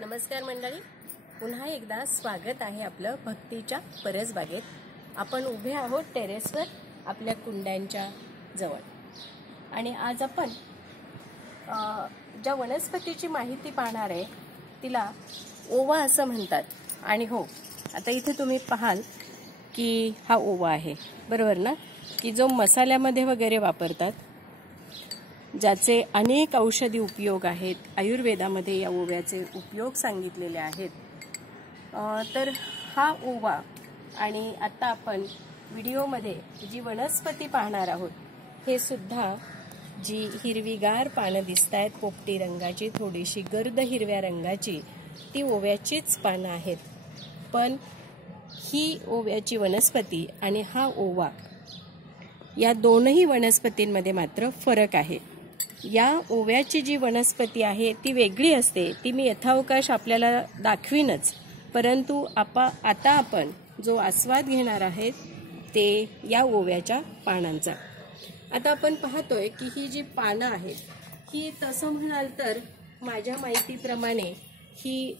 नमस्कार मंडळी, पुन्हा एकदा स्वागत आहे आपलं भक्तीच्या परसबागेत. आपण उभे आहोत टेरेसवर आपल्या कुंड्यांच्या जवळ आणि आज आपण ज्या वनस्पतीची माहिती पाहणार आहे तिला ओवा असं म्हणतात. आणि हो, आता इथे तुम्ही पाहाल की हा ओवा आहे, बरोबर ना, की जो मसाल्यामध्ये वगैरे वापरतात, ज्याचे अनेक औषधी उपयोग आहेत. आयुर्वेदामध्ये या ओव्याचे उपयोग सांगितलेले आहेत. तर हा ओवा, आणि आता आपण व्हिडिओमध्ये जी वनस्पती पाहणार आहोत हे सुद्धा जी हिरवीगार पानं दिसत आहेत, पोपटी रंगाची, थोडीशी गर्द हिरव्या रंगाची, ती ओव्याचीच पानं आहेत. पण ही ओव्याची वनस्पती आणि हा ओवा या दोनही वनस्पतींमध्ये मात्र फरक आहे. या ओव्याची जी वनस्पती आहे ती वेगळी असते, ती मी यथावकाश आपल्याला दाखवीनच. परंतु आता आपण जो आस्वाद घेणार आहेत ते या ओव्याच्या पानांचा. आता आपण पाहतोय की ही जी पानं आहेत ही तसं म्हणाल तर माझ्या माहितीप्रमाणे ही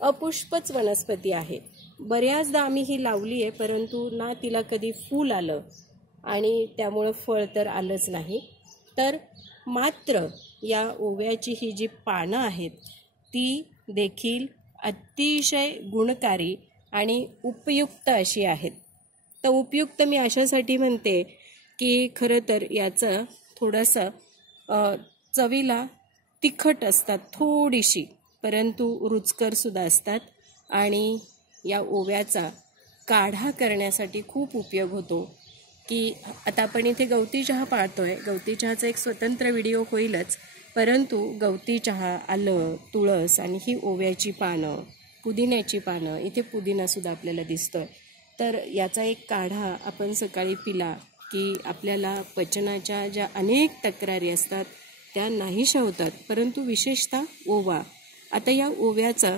अपुष्पच वनस्पती आहे. बऱ्याचदा आम्ही ही लावली आहे, परंतु ना तिला कधी फूल आलं आणि त्यामुळं फळ तर आलंच नाही. तर मात्र या ओव्याची ही जी पानं आहेत ती देखील अतिशय गुणकारी आणि उपयुक्त अशी आहेत. तर उपयुक्त मी अशासाठी म्हणते की खरं तर याचं थोडंसं चवीला तिखट असतात थोडीशी, परंतु रुचकरसुद्धा असतात. आणि या ओव्याचा काढा करण्यासाठी खूप उपयोग होतो. की आता आपण इथे गवती चहा पाहतोय, गवती चहाचा एक स्वतंत्र व्हिडिओ होईलच, परंतु गवती चहा, आलं, तुळस आणि ही ओव्याची पानं, पुदिन्याची पानं, इथे पुदिनासुद्धा आपल्याला दिसतोय. तर याचा एक काढा आपण सकाळी पिला की आपल्याला पचनाच्या ज्या अनेक तक्रारी असतात त्या नाहीशा होतात. परंतु विशेषतः ओवा, आता या ओव्याचा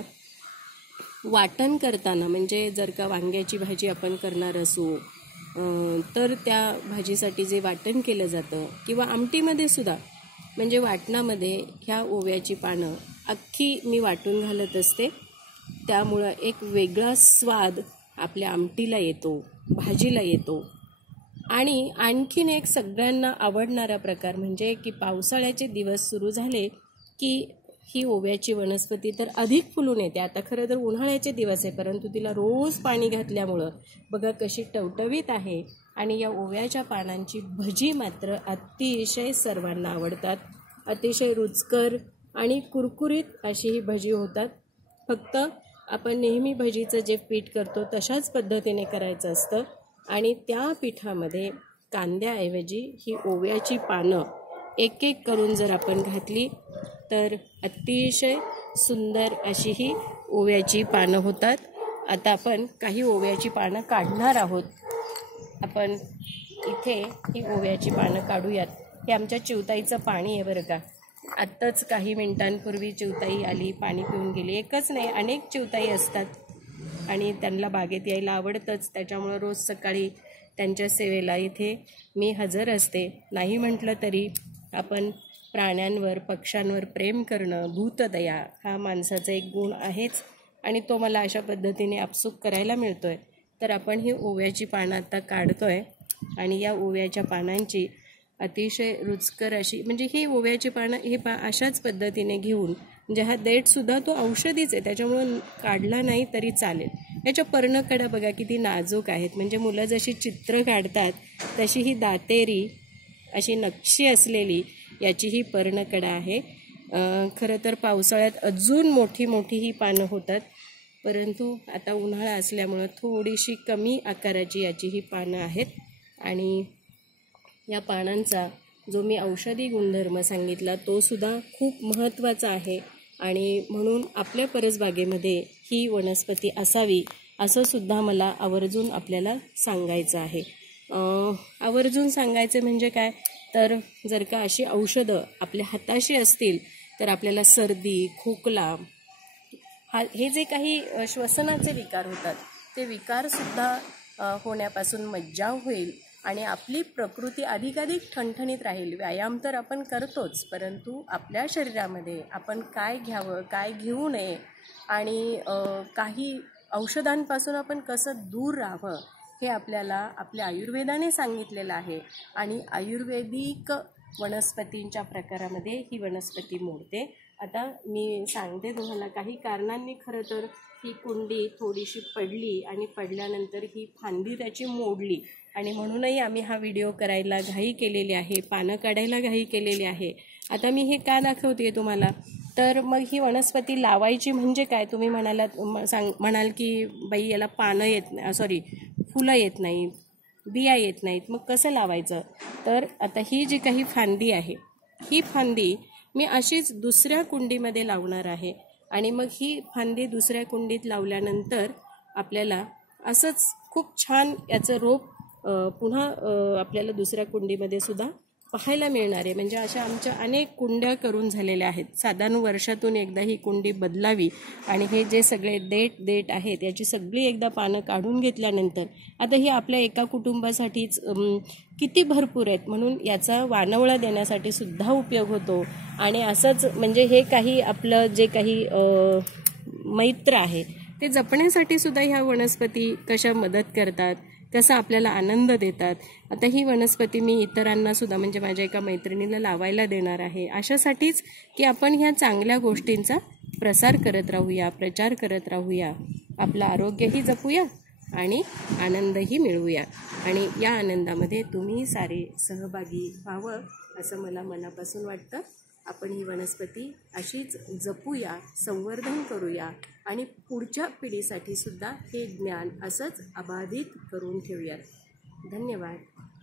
वाटण करताना, म्हणजे जर का वांग्याची भाजी आपण करणार असू तर त्या भाजीसाठी जे वाटण केलं जातं, किंवा आमटीमध्ये सुद्धा, म्हणजे वाटणामध्ये ह्या ओव्याची पानं अख्खी मी वाटून घालत असते. त्यामुळं एक वेगळा स्वाद आपल्या आमटीला येतो, भाजीला येतो. आणि आणखीन एक सगळ्यांना आवडणारा प्रकार म्हणजे की पावसाळ्याचे दिवस सुरू झाले की ही ओव्याची वनस्पती तर अधिक फुलून येते. आता खरं तर उन्हाळ्याचे दिवस आहे, परंतु तिला रोज पाणी घातल्यामुळं बघा कशी टवटवीत आहे. आणि या ओव्याच्या पानांची भजी मात्र अतिशय सर्वांना आवडतात. अतिशय रुचकर आणि कुरकुरीत अशी ही भजी होतात. फक्त आपण नेहमी भजीचं जे पीठ करतो तशाच पद्धतीने करायचं असतं. आणि त्या पिठामध्ये कांद्याऐवजी ही ओव्याची पानं एक एक करून जर आपण घातली तर अतिशय सुंदर अशी ही ओव्याची पानं होतात. आता आपण काही ओव्याची पानं काढणार आहोत. आपण इथे ही ओव्याची पानं काढूयात. हे आमच्या चिवताईचं पाणी आहे बरं का. आत्ताच काही मिनिटांपूर्वी चिवताई आली, पाणी पिऊन गेली. एकच नाही, अनेक चिवताई असतात आणि त्यांना बागेत यायला आवडतंच. त्याच्यामुळं रोज सकाळी त्यांच्या सेवेला इथे मी हजर असते. नाही म्हटलं तरी आपण प्राण्यांवर, पक्ष्यांवर प्रेम करणं, भूतदया हा माणसाचा एक गुण आहेच, आणि तो मला अशा पद्धतीने आपसूक करायला मिळतोय. तर आपण ही ओव्याची पानं आता काढतोय आणि या ओव्याच्या पानांची अतिशय रुचकर अशी, म्हणजे ही ओव्याची पानं ही अशाच पद्धतीने घेऊन, म्हणजे हा देठसुद्धा तो औषधीच आहे, त्याच्यामुळं काढला नाही तरी चालेल. याच्या पर्णकडा बघा किती नाजूक आहेत. म्हणजे मुलं जशी चित्र काढतात तशी ही दातेरी अशी नक्षी असलेली याची ही पर्णकडा आहे. खरं तर पावसाळ्यात अजून मोठी मोठी ही पानं होतात, परंतु आता उन्हाळा असल्यामुळं थोडीशी कमी आकाराची याची ही पानं आहेत. आणि या पानांचा जो मी औषधी गुणधर्म सांगितला तो सुद्धा खूप महत्त्वाचा आहे. आणि म्हणून आपल्या परसबागेमध्ये ही वनस्पती असावी असं सुद्धा मला आवर्जून आपल्याला सांगायचं आहे. आवर्जून सांगायचं म्हणजे काय, तर जर का अशी औषधं आपल्या हाताशी असतील तर आपल्याला सर्दी, खोकला, हे जे काही श्वसनाचे विकार होतात ते विकारसुद्धा होण्यापासून मज्जाव होईल. आणि आपली प्रकृती अधिकाधिक ठणठणीत राहील. व्यायाम तर आपण करतोच, परंतु आपल्या शरीरामध्ये आपण काय घ्यावं, काय घेऊ नये आणि काही औषधांपासून आपण कसं दूर राहावं हे आपल्याला आपल्या आयुर्वेदाने सांगितलेलं आहे. आणि आयुर्वेदिक वनस्पतींच्या प्रकारामध्ये ही वनस्पती मोडते. आता मी सांगते तुम्हाला, काही कारणांनी खरं तर ही कुंडी थोडीशी पडली आणि पडल्यानंतर ही फांदी त्याची मोडली आणि म्हणूनही आम्ही हा व्हिडिओ करायला घाई केलेली आहे, पानं काढायला घाई केलेली आहे. आता मी हे का दाखवते तुम्हाला, तर मग ही वनस्पती लावायची म्हणजे काय, तुम्ही म्हणाल की बाई याला पानं येत नाही, फुलं येत नाहीत, बिया येत नाहीत, मग कसं लावायचं. तर आता ही जी काही फांदी आहे, ही फांदी मी अशीच दुसऱ्या कुंडीमध्ये लावणार आहे आणि मग ही फांदी दुसऱ्या कुंडीत लावल्यानंतर आपल्याला असंच खूप छान याचं रोप पुन्हा आपल्याला दुसऱ्या कुंडीमध्ये सुद्धा पाहायला मिळणार आहे. म्हणजे अशा आमच्या अनेक कुंड्या करून झालेल्या आहेत. साधारण वर्षातून एकदा ही कुंडी बदलावी आणि हे जे सगळे देठ आहेत याची सगळी एकदा पानं काढून घेतल्यानंतर आता ही आपल्या एका कुटुंबासाठीच किती भरपूर आहेत, म्हणून याचा वानवळा देण्यासाठी सुद्धा उपयोग होतो. आणि असंच म्हणजे हे काही आपलं जे काही मैत्र आहे ते जपण्यासाठी सुद्धा ह्या वनस्पती कशा मदत करतात, कसा आपल्याला आनंद देतात. आता ही वनस्पती मी इतरांना सुद्धा म्हणजे माझ्या एका मैत्रिणीला लावायला देणार आहे, अशासाठीच की आपण ह्या चांगल्या गोष्टींचा प्रसार करत राहूया, प्रचार करत राहूया, आपलं आरोग्यही जपूया आणि आनंदही मिळवूया. आणि या आनंदामध्ये तुम्ही सारे सहभागी व्हावं असं मला मनापासून वाटतं. आपण ही वनस्पती अशीच जपूया, संवर्धन करूया आणि पुढच्या पिढीसाठी सुद्धा हे ज्ञान असंच अबाधित करून ठेवूयात. धन्यवाद.